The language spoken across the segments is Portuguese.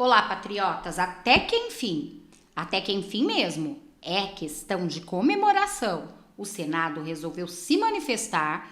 Olá, patriotas, até que enfim mesmo, é questão de comemoração. O Senado resolveu se manifestar.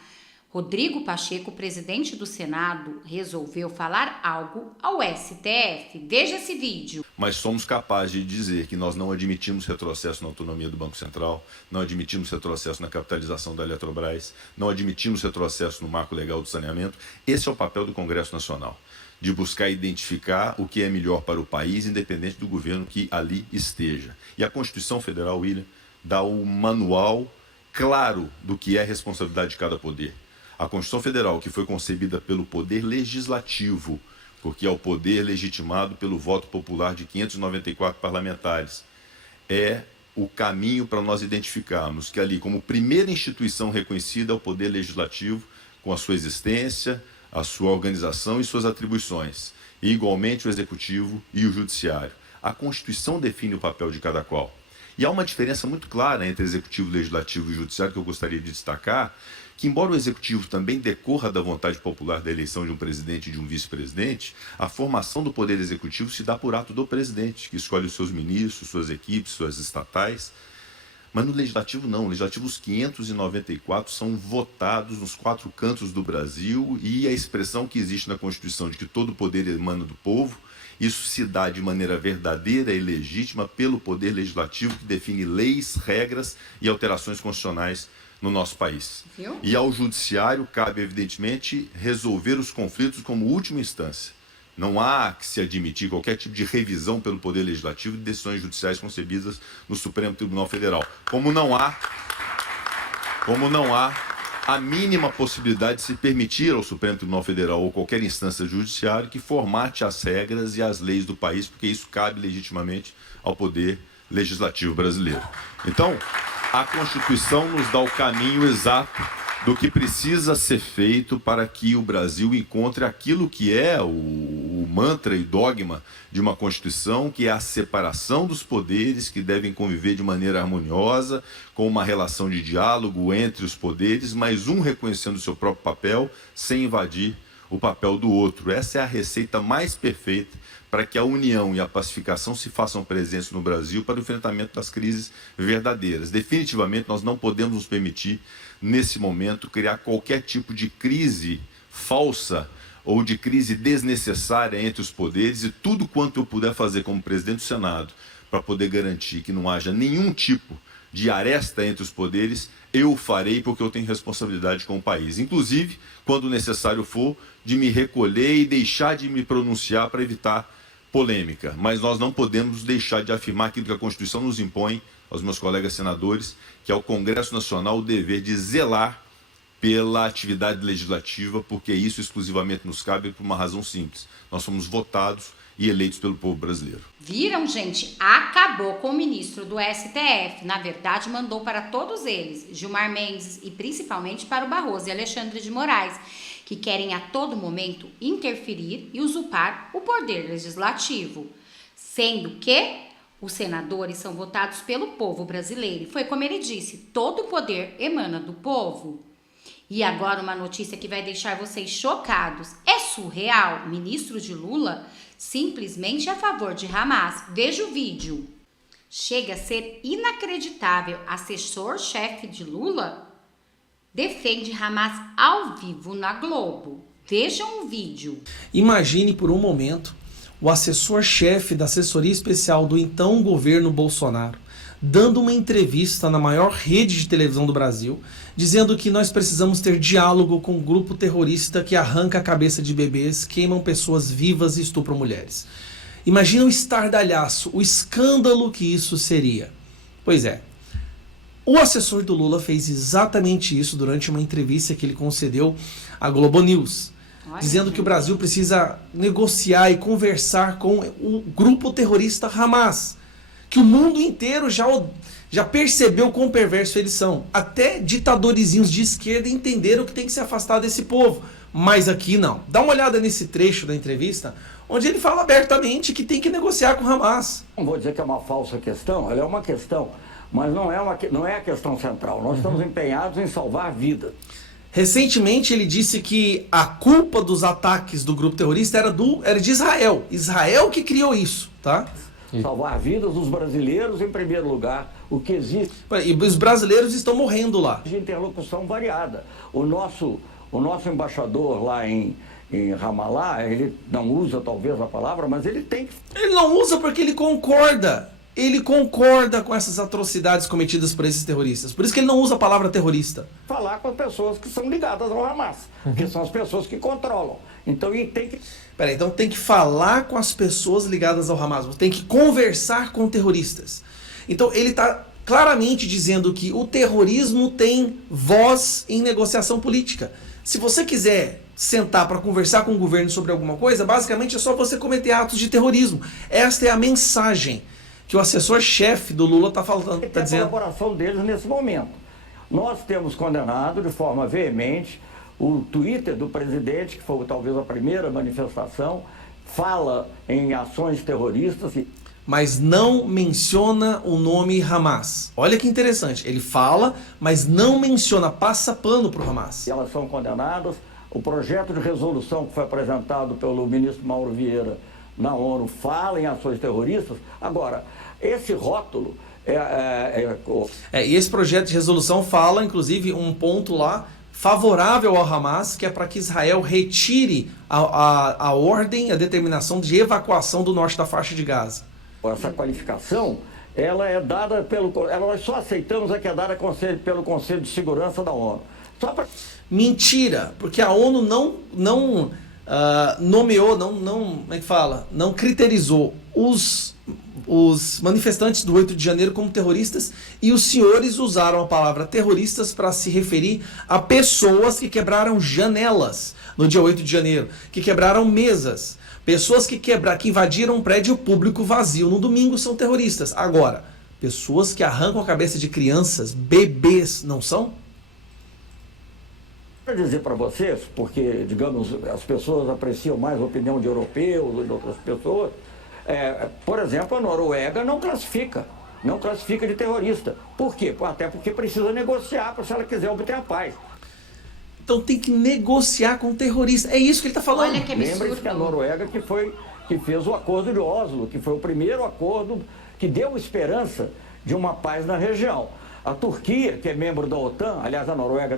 Rodrigo Pacheco, presidente do Senado, resolveu falar algo ao STF. Veja esse vídeo. Mas somos capazes de dizer que nós não admitimos retrocesso na autonomia do Banco Central, não admitimos retrocesso na capitalização da Eletrobras, não admitimos retrocesso no marco legal do saneamento. Esse é o papel do Congresso Nacional, de buscar identificar o que é melhor para o país, independente do governo que ali esteja. E a Constituição Federal, William, dá um manual claro do que é a responsabilidade de cada poder. A Constituição Federal, que foi concebida pelo Poder Legislativo, porque é o poder legitimado pelo voto popular de 594 parlamentares, é o caminho para nós identificarmos que ali, como primeira instituição reconhecida, é o Poder Legislativo, com a sua existência, a sua organização e suas atribuições, e igualmente o Executivo e o Judiciário. A Constituição define o papel de cada qual. E há uma diferença muito clara entre Executivo, Legislativo e Judiciário que eu gostaria de destacar, que embora o Executivo também decorra da vontade popular da eleição de um presidente e de um vice-presidente, a formação do Poder Executivo se dá por ato do presidente, que escolhe os seus ministros, suas equipes, suas estatais. Mas no Legislativo não, no Legislativo os 594 são votados nos 4 cantos do Brasil e a expressão que existe na Constituição de que todo poder emana do povo, isso se dá de maneira verdadeira e legítima pelo Poder Legislativo que define leis, regras e alterações constitucionais no nosso país. Viu? E ao Judiciário cabe, evidentemente, resolver os conflitos como última instância. Não há que se admitir qualquer tipo de revisão pelo Poder Legislativo de decisões judiciais concebidas no Supremo Tribunal Federal. Como não há a mínima possibilidade de se permitir ao Supremo Tribunal Federal ou qualquer instância judiciária que formate as regras e as leis do país, porque isso cabe legitimamente ao Poder Legislativo brasileiro. Então, a Constituição nos dá o caminho exato do que precisa ser feito para que o Brasil encontre aquilo que é o mantra e dogma de uma Constituição, que é a separação dos poderes, que devem conviver de maneira harmoniosa, com uma relação de diálogo entre os poderes, mas um reconhecendo o seu próprio papel, sem invadir o papel do outro. Essa é a receita mais perfeita para que a união e a pacificação se façam presentes no Brasil para o enfrentamento das crises verdadeiras. Definitivamente, nós não podemos nos permitir, nesse momento, criar qualquer tipo de crise falsa ou de crise desnecessária entre os poderes, e tudo quanto eu puder fazer como presidente do Senado para poder garantir que não haja nenhum tipo de aresta entre os poderes, eu farei, porque eu tenho responsabilidade com o país. Inclusive, quando necessário for, de me recolher e deixar de me pronunciar para evitar polêmica. Mas nós não podemos deixar de afirmar aquilo que a Constituição nos impõe, aos meus colegas senadores, que é o Congresso Nacional o dever de zelar pela atividade legislativa, porque isso exclusivamente nos cabe por uma razão simples. Nós somos votados e eleitos pelo povo brasileiro. Viram, gente? Acabou com o ministro do STF. Na verdade, mandou para todos eles, Gilmar Mendes, e principalmente para o Barroso e Alexandre de Moraes, que querem a todo momento interferir e usurpar o poder legislativo, sendo que os senadores são votados pelo povo brasileiro. E foi como ele disse, todo o poder emana do povo. E agora uma notícia que vai deixar vocês chocados. É surreal, o ministro de Lula simplesmente a favor de Hamas. Veja o vídeo. Chega a ser inacreditável. Assessor-chefe de Lula defende Hamas ao vivo na Globo. Vejam o vídeo. Imagine por um momento o assessor-chefe da assessoria especial do então governo Bolsonaro dando uma entrevista na maior rede de televisão do Brasil, dizendo que nós precisamos ter diálogo com um grupo terrorista que arranca a cabeça de bebês, queimam pessoas vivas e estupram mulheres. Imagina o estardalhaço, o escândalo que isso seria. Pois é, o assessor do Lula fez exatamente isso durante uma entrevista que ele concedeu à Globo News, dizendo que o Brasil precisa negociar e conversar com o grupo terrorista Hamas, que o mundo inteiro já percebeu quão perverso eles são. Até ditadorizinhos de esquerda entenderam que tem que se afastar desse povo. Mas aqui não. Dá uma olhada nesse trecho da entrevista, onde ele fala abertamente que tem que negociar com Hamas. Não vou dizer que é uma falsa questão, ela é uma questão, mas não é a questão central. Nós estamos empenhados em salvar vidas. Recentemente ele disse que a culpa dos ataques do grupo terrorista era de Israel. Israel que criou isso, tá? Salvar a vida dos brasileiros em primeiro lugar, o que existe. E os brasileiros estão morrendo lá. De interlocução variada. O nosso embaixador lá em Ramallah, ele não usa talvez a palavra, mas ele tem que... Ele não usa porque ele concorda. Ele concorda com essas atrocidades cometidas por esses terroristas. Por isso que ele não usa a palavra terrorista. falar com as pessoas que são ligadas ao Hamas, que são as pessoas que controlam. Então ele tem que... Então tem que falar com as pessoas ligadas ao Hamas, tem que conversar com terroristas. Então ele está claramente dizendo que o terrorismo tem voz em negociação política. Se você quiser sentar para conversar com o governo sobre alguma coisa, basicamente é só você cometer atos de terrorismo. Esta é a mensagem que o assessor-chefe do Lula está falando. Tem a colaboração deles nesse momento. Nós temos condenado de forma veemente o Twitter do presidente, que foi talvez a primeira manifestação, fala em ações terroristas. Mas não menciona o nome Hamas. Olha que interessante. Ele fala, mas não menciona, passa pano para o Hamas. Elas são condenadas. O projeto de resolução que foi apresentado pelo ministro Mauro Vieira na ONU fala em ações terroristas. Agora, esse rótulo... E esse projeto de resolução fala, inclusive, um ponto lá favorável ao Hamas, que é para que Israel retire a ordem, a determinação de evacuação do norte da faixa de Gaza. Essa qualificação, ela é dada nós só aceitamos a que é dada pelo Conselho de Segurança da ONU. Mentira, porque a ONU não nomeou, como é que fala? Não criterizou os manifestantes do 8 de janeiro como terroristas, e os senhores usaram a palavra terroristas para se referir a pessoas que quebraram janelas no dia 8 de janeiro, que quebraram mesas, pessoas que invadiram um prédio público vazio no domingo são terroristas. Agora, pessoas que arrancam a cabeça de crianças, bebês, não são? Para dizer para vocês, porque, digamos, as pessoas apreciam mais a opinião de europeus ou de outras pessoas, por exemplo, a Noruega não classifica de terrorista. Por quê? Até porque precisa negociar se ela quiser obter a paz. Então tem que negociar com o terrorista. É isso que ele está falando. Olha que absurdo. Lembre-se que a Noruega que fez o acordo de Oslo, que foi o primeiro acordo que deu esperança de uma paz na região. A Turquia, que é membro da OTAN, aliás a Noruega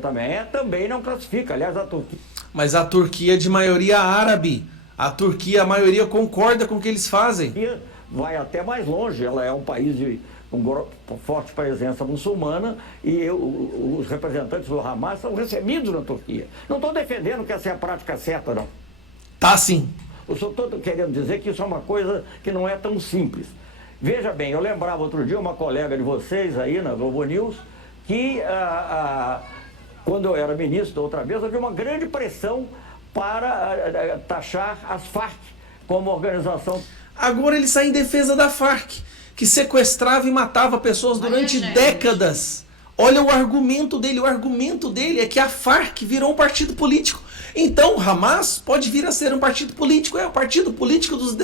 também não classifica. Aliás, a Turquia... Mas a Turquia é de maioria árabe. A Turquia, a maioria concorda com o que eles fazem. A Turquia vai até mais longe. Ela é um país com forte presença muçulmana e os representantes do Hamas são recebidos na Turquia. Não estou defendendo que essa é a prática certa, não. Tá sim. Eu só estou querendo dizer que isso é uma coisa que não é tão simples. Veja bem, eu lembrava outro dia uma colega de vocês aí na Globo News que quando eu era ministro da outra vez havia uma grande pressão para taxar as Farc como organização. Agora ele sai em defesa da Farc, que sequestrava e matava pessoas durante décadas. Olha o argumento dele. O argumento dele é que a Farc virou um partido político. Então o Hamas pode vir a ser um partido político. É o partido político dos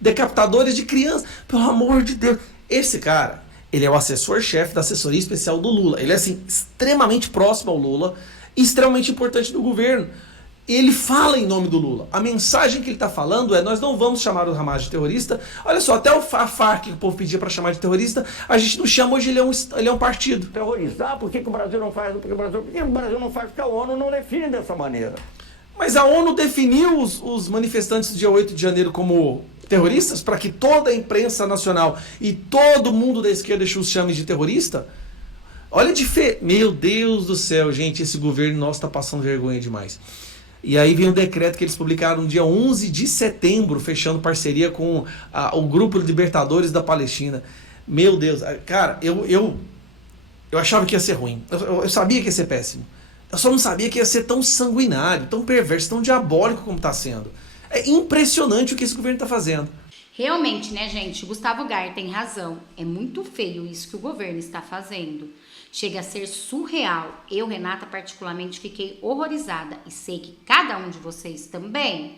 decapitadores de crianças. Pelo amor de Deus. Esse cara, ele é o assessor-chefe da assessoria especial do Lula. Ele é assim, extremamente próximo ao Lula, extremamente importante do governo. Ele fala em nome do Lula. A mensagem que ele está falando é: nós não vamos chamar o Hamas de terrorista. Olha só, até a Farc que o povo pedia para chamar de terrorista, a gente não chama, hoje ele é um partido. Terrorista. por que o Brasil não faz? Porque o Brasil não faz, porque a ONU não define dessa maneira. Mas a ONU definiu os manifestantes do dia 8 de janeiro como terroristas para que toda a imprensa nacional e todo mundo da esquerda os chame de terrorista? Olha de Meu Deus do céu, gente, esse governo nosso está passando vergonha demais. E aí vem um decreto que eles publicaram no dia 11 de setembro, fechando parceria com o Grupo Libertadores da Palestina. Meu Deus, cara, eu achava que ia ser ruim. Eu sabia que ia ser péssimo. Eu só não sabia que ia ser tão sanguinário, tão perverso, tão diabólico como está sendo. É impressionante o que esse governo está fazendo. Realmente, né, gente? Gustavo Gayer tem razão. É muito feio isso que o governo está fazendo. Chega a ser surreal. Eu, Renata, particularmente fiquei horrorizada e sei que cada um de vocês também.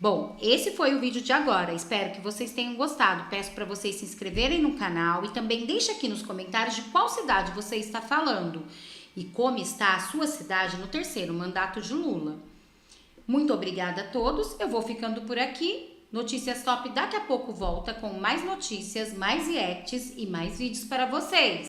Bom, esse foi o vídeo de agora. Espero que vocês tenham gostado. Peço para vocês se inscreverem no canal e também deixa aqui nos comentários de qual cidade você está falando. e como está a sua cidade no 3º mandato de Lula. Muito obrigada a todos, eu vou ficando por aqui. Notícias Top daqui a pouco volta com mais notícias, mais reacts e mais vídeos para vocês.